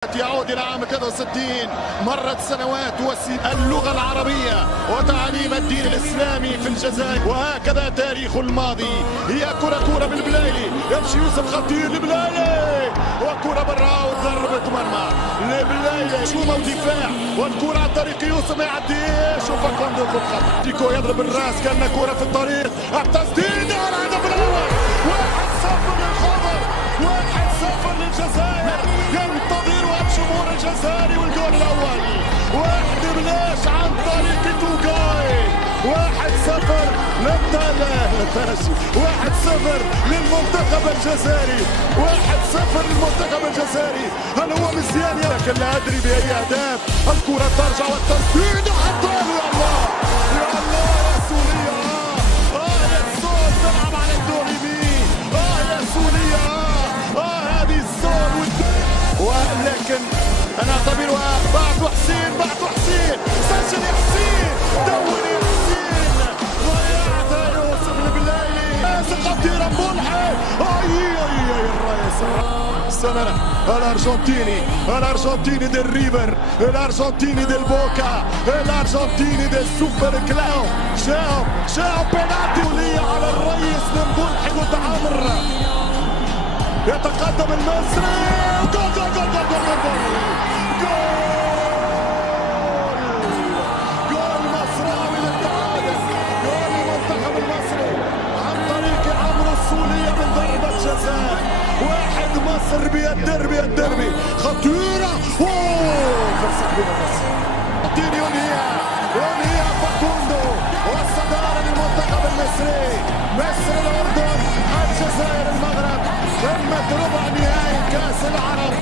يعود إلى عام 63. مرت سنوات اللغة العربية وتعليم الدين الإسلامي في الجزائر، وهكذا تاريخ الماضي. هي كرة بالبلايلي، يمشي يوسف خطير البلايلي وكرة برا وضربة مرمى البلايلي، شومة ودفاع والكرة عن طريق يوسف ما يعديش، وفاكوندو بالخط ديكو يضرب الراس كأنه كرة في الطريق، التسديد على الهدف الأول. 1-0 للخضر، 1-0 للجزائر، ينتظرها الجمهور الجزائري. والجول الأول 1-0 عن طريق توغاي، 1-0 للترجي، 1-0 للمنتخب الجزائري، 1-0 للمنتخب الجزائري. هل هو مزيان؟ لكن لا أدري بأي أهداف. الكرة ترجع والتسديد حتى يا الله يا الله يا سوريا، يا سول تلعب على الدوريمي، يا سوريا، هذه السول ولكن انا اعتبرها بعد حسين، سجل يا حسين، دور يا حسين، ضيعتها يوسف البلايلي، خطيره ملحق، السنة الارجنتيني ديل ريفر، الارجنتيني ديل بوكا، الارجنتيني ديل سوبر كلاو، جاو بينالتي ولية على الرئيس من ملحق وتعامر، يتقدم المصري، جول مصراوي للتعادل، جول المنتخب المصري عن طريق عمرو السولية من ضربة جزاء. 1 مصر بالدربي خطيرة، فرصة كبيرة بس يونيا فاكوندو، والصدارة للمنتخب المصري، مصر الأردن الجزائر المغرب، قمة ربع نهائي كأس العرب.